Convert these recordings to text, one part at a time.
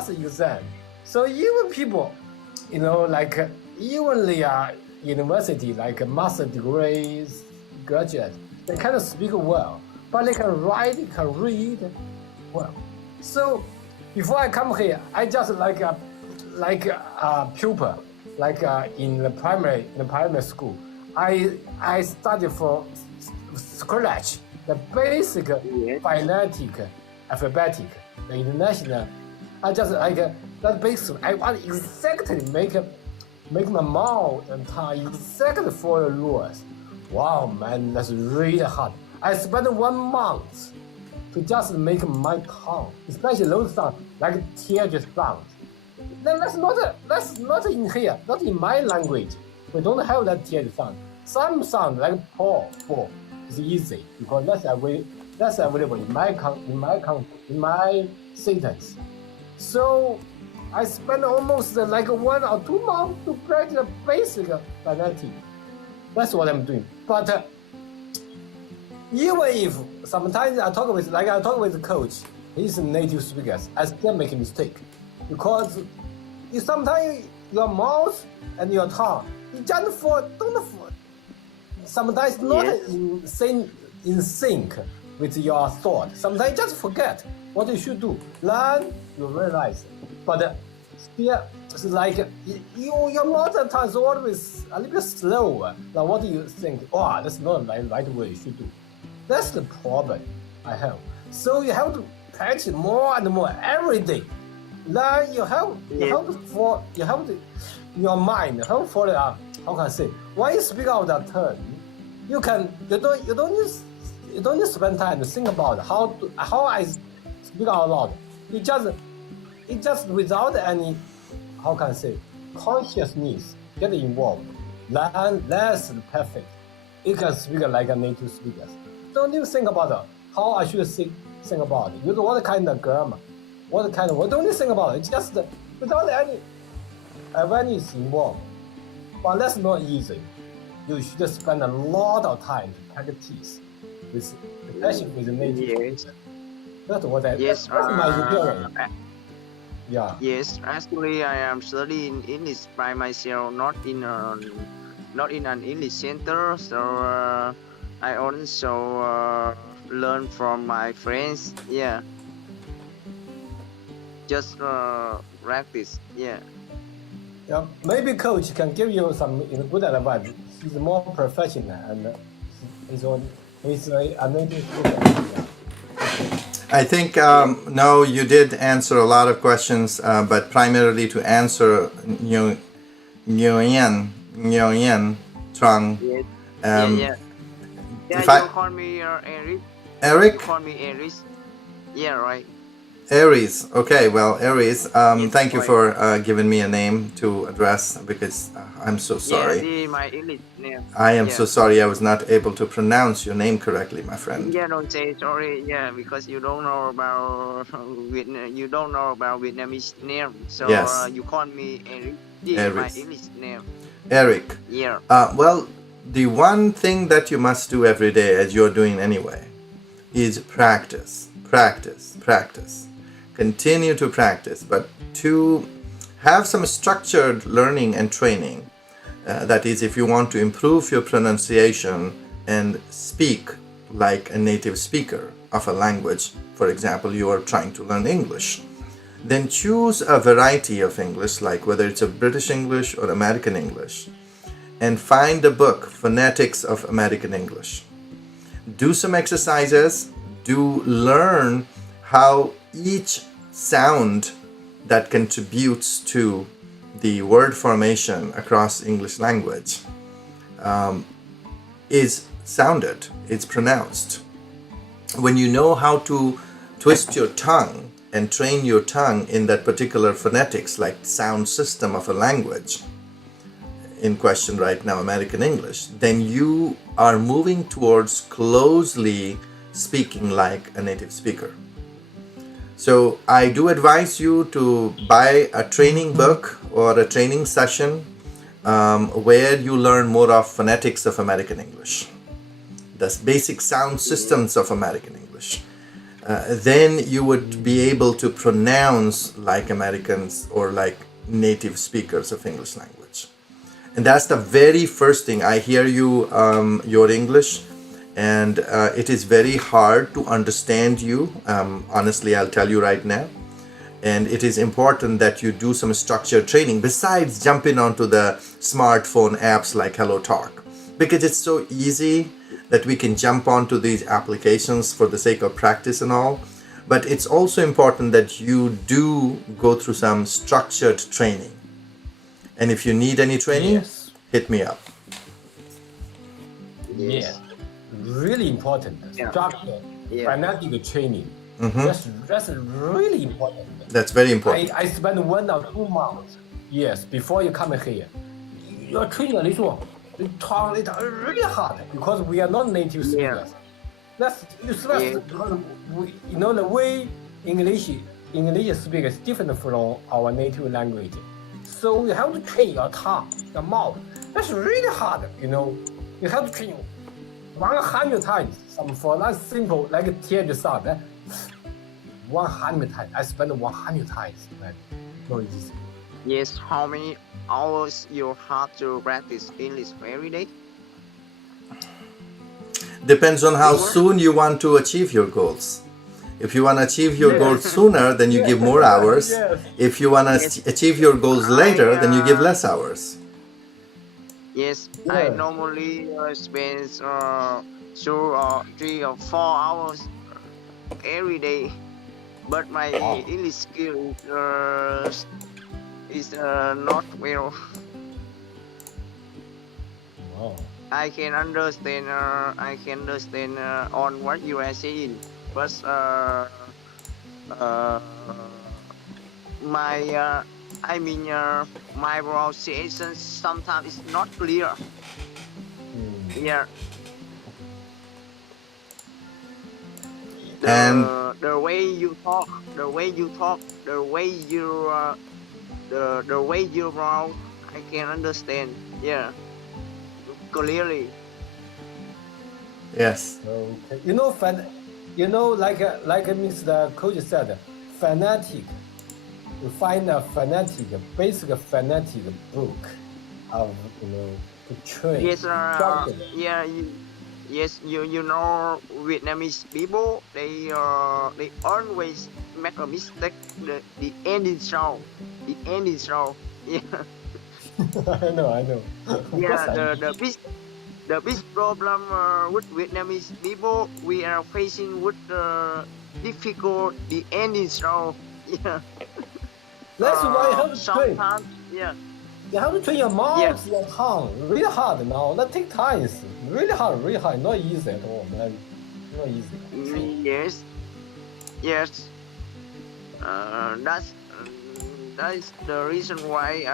pass the exam. So even people, like even they are university, like a master degrees graduate, they cannot speak well, but they can write, they can read well. So before I come here, I just like a pupil, like in the primary school. I studied from scratch the basic phonetic, alphabetic, the international. I just like that basic. I want exactly make my mouth and tongue exactly for the rules. Wow, man, that's really hard. I spent 1 month to just make my tongue, especially those sounds like TH sounds. Then that's not in here, not in my language. We don't have that TH sound. Some sound like Paul, is easy because that's available in my sentence. So I spent almost like 1 or 2 months to practice the basic phonetic. That's what I'm doing. But even if sometimes I talk with the coach, he's a native speaker, I still make a mistake because sometimes your mouth and your tongue, you just don't fall. Sometimes not in sync with your thought. Sometimes you just forget what you should do. Then you realize, but still it's like your mother tongue is always a little bit slower. Now what do you think? Oh, that's not the right way you should do. That's the problem I have. So you have to practice more and more every day. Then you have your mind how can I say? When you speak out that turn, you don't need to spend time to think about how I speak out loud. It just without any how can I say consciousness get involved. Then that's perfect. You can speak like a native speaker. Don't you think about how I should think about it. What kind of grammar, what don't you think about it? Just without any awareness involved. But that's not easy. You should spend a lot of time to practice especially with the native speaker. That's what that's my opinion. Yeah. Yes, actually, I am studying English by myself, not in an English center. So I also learn from my friends. Yeah, just practice. Yeah. Yeah, maybe coach can give you some good advice. He's more professional and he's a native speaker. Yeah. I think, no, you did answer a lot of questions, but primarily to answer Nguyen Trung. Yes. Yeah, You call me Eric. Eric? You call me Eric. Yeah, right. Aries. Okay, well, Aries, Yes, thank you right. for giving me a name to address because I'm so sorry. Yeah, my English name. I am so sorry I was not able to pronounce your name correctly, my friend. Yeah, don't say sorry. Yeah, because you don't know about Vietnamese name. So Yes. you call me Eric. My Aries. English name. Eric. Yeah. Well, the one thing that you must do every day, as you're doing anyway, is practice. Continue to practice, but to have some structured learning and training. That is, if you want to improve your pronunciation and speak like a native speaker of a language, for example, you are trying to learn English, then choose a variety of English, like whether it's a British English or American English, and find a book, Phonetics of American English. Do some exercises, do learn how each sound that contributes to the word formation across English language is sounded, it's pronounced. When you know how to twist your tongue and train your tongue in that particular phonetics, like sound system of a language, in question right now, American English, then you are moving towards closely speaking like a native speaker. So I do advise you to buy a training book or a training session where you learn more of phonetics of American English, the basic sound systems of American English. then you would be able to pronounce like Americans or like native speakers of English language. And that's the very first thing. I hear you, your English, and it is very hard to understand you. Honestly, I'll tell you right now. And it is important that you do some structured training besides jumping onto the smartphone apps like HelloTalk, because it's so easy that we can jump onto these applications for the sake of practice and all. But it's also important that you do go through some structured training. And if you need any training, Yes. hit me up. Yeah. Really important. Yeah. Structure, Yeah. fanatic training. That's really important. That's very important. I spent 1 or 2 months, yes, before you come here. Your training a little, you talk it really hard because we are not native speakers. That's because we, you know, the way English speak is different from our native language. So you have to train your tongue, your mouth. That's really hard, you know. You have to train 100 times. Some for that simple like a tear sound. 100 times. I spent 100 times. Like, no easy. Yes, how many hours you have to practice English every day? Depends on how soon you want to achieve your goals. If you want to achieve your goals sooner, then you give more hours. Yes. If you want to achieve your goals later, then you give less hours. Yes, Yeah. I normally spend 2 or 3 or 4 hours every day, but my Wow. English skill is not well. Wow. I can understand. On what you are saying, but my my pronunciation sometimes is not clear. Yeah. And The way you talk, the way you pronounce, I can understand. Yeah, clearly. yes, Okay. You know, like Mr. Coach said, fanatic. You find a basic fanatic book of, you know, to train. Yes, structure. yeah. You know Vietnamese people, they always make a mistake. The ending sound. Yeah. I know. Yeah, the big problem with Vietnamese people, we are facing with difficult the ending sound. Yeah. That's why you have to train. Sometimes, yeah. You have to train your mouth, Yes. your tongue. Really hard now. That takes time. Really hard. Not easy at all, man. Not easy. Yes. That is the reason why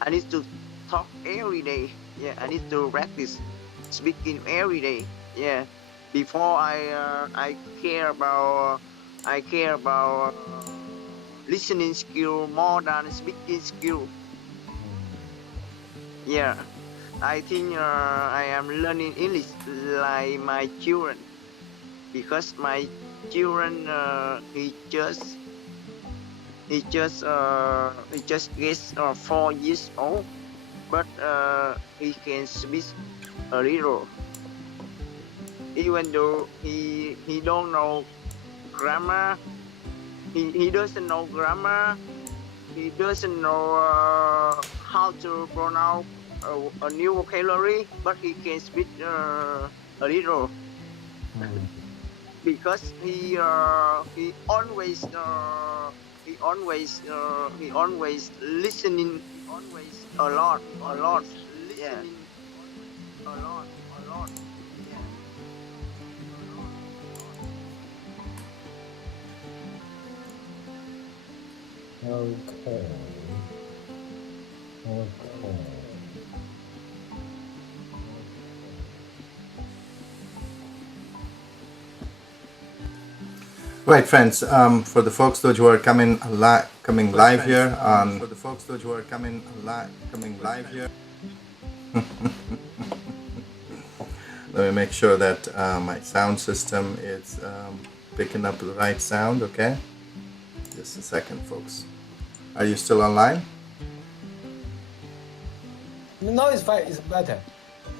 I need to talk every day. Yeah, I need to practice speaking every day. Yeah, before I care about listening skill more than speaking skill. Yeah, I think I am learning English like my children, because my children he just gets 4 years old, but he can speak a little, even though he don't know grammar. He doesn't know grammar. He doesn't know how to pronounce a new vocabulary, but he can speak a little, because he always listening a lot. Yeah. A lot. Yeah. Okay. right, friends. For the folks those who are coming live here on. For the folks those who are coming live here. Let me make sure that my sound system is picking up the right sound, okay? Just a second, folks. Are you still online? Now it's fine. It's better.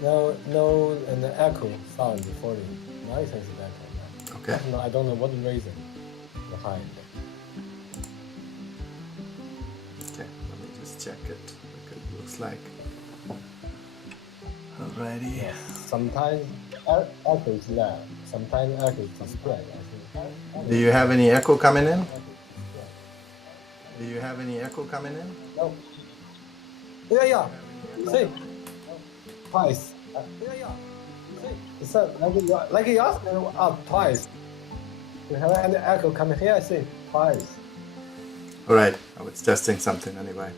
No, and the echo sound before it. Now it's better. Okay. No, I don't know what the reason behind it. Okay, let me just check it. Okay, it looks like. Alrighty. Yeah. Sometimes echo is loud. Sometimes echo is display. Do you have any echo coming in? Do you have any echo coming in? No. Yeah. See, twice. Yeah. See, it's like you asked me twice. You have any echo coming here? See, twice. All right, I was testing something anyway.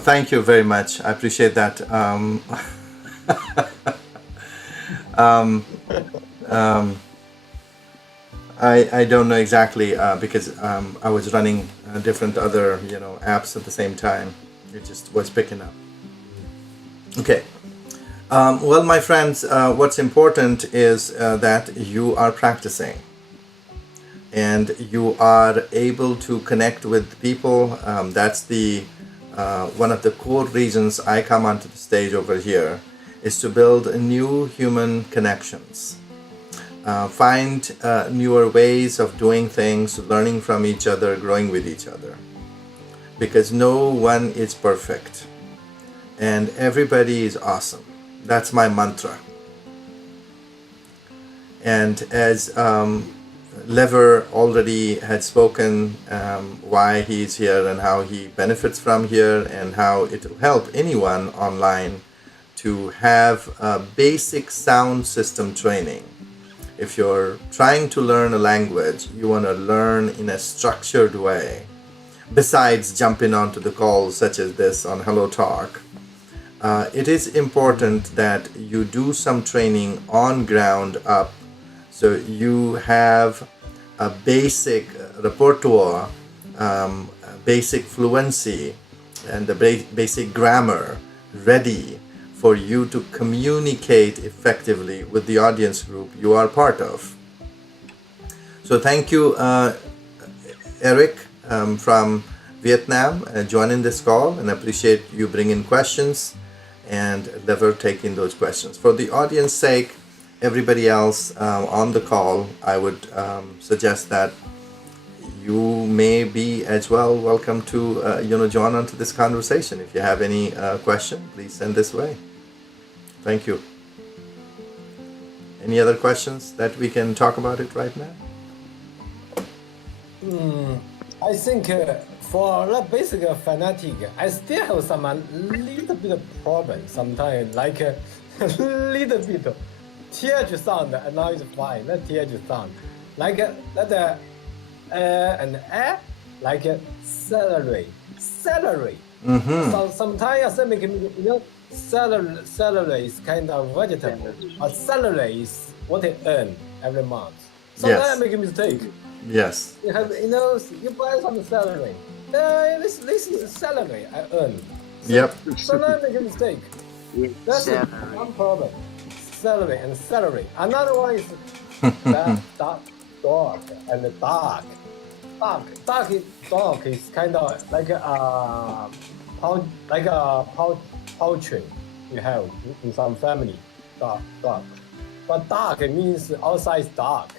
Thank you very much. I appreciate that. I don't know exactly because I was running different other apps at the same time. It just was picking up. Okay. Well, my friends, what's important is that you are practicing and you are able to connect with people. That's the one of the core reasons I come onto the stage over here is to build new human connections. Find newer ways of doing things, learning from each other, growing with each other. Because no one is perfect and everybody is awesome. That's my mantra. And as Lever already had spoken why he's here and how he benefits from here and how it will help anyone online to have a basic sound system training. If you're trying to learn a language, you want to learn in a structured way. Besides jumping onto the calls such as this on Hello Talk, it is important that you do some training on ground up so you have a basic repertoire, basic fluency, and the basic grammar ready for you to communicate effectively with the audience group you are part of. So thank you, Eric from Vietnam, joining this call, and appreciate you bringing questions and Lever taking those questions. For the audience sake, everybody else on the call, I would suggest that you may be as well welcome to join onto this conversation. If you have any question, please send this way. Thank you. Any other questions that we can talk about it right now? I think for the basic fanatic, I still have some little bit of problem sometimes, like a little bit TH sound, and now it's fine. That TH sound, like that and like salary. Mm-hmm. So sometimes I make salary is kind of vegetable, but salary is what I earn every month. Sometimes I make a mistake. Yes. You have, you buy some salary. This is salary I earn. So Yep. Sometimes I make a mistake. That's one problem. Salary and salary. Another one is dog and the dog. Dog is kind of like a poultry you have in some family. Dog. But dog means outside is dark.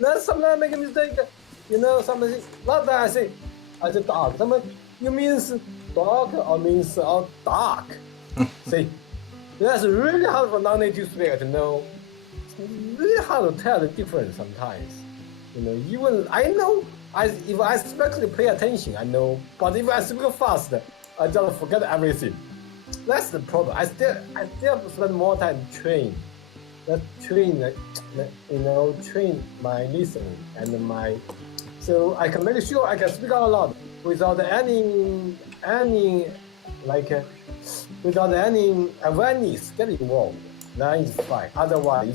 Then sometimes I make a mistake. Sometimes not that I say dog. Sometimes you means dog or means dark. See, that's really hard for non-native speaker to know. It's really hard to tell the difference sometimes. Even I know. If I especially pay attention, I know. But if I speak fast, I just forget everything. That's the problem. I still spend more time train my listening and so I can make sure I can speak out loud without any without any awareness getting involved. That is fine. Otherwise.